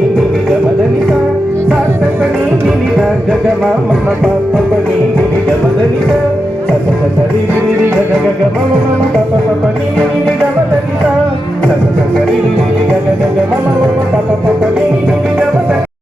ని గమదని సా సా స స ని ని ని ద గ గ మ మ మ ప ప ప ని ని ని గమదని సా స స స స రి రి రి రి గ గ గ గ మ మ మ మ ప ప ప ప ని ని ని ని గమదని సా స స స స రి రి రి రి గ గ గ గ మ మ మ మ ప ప ప ప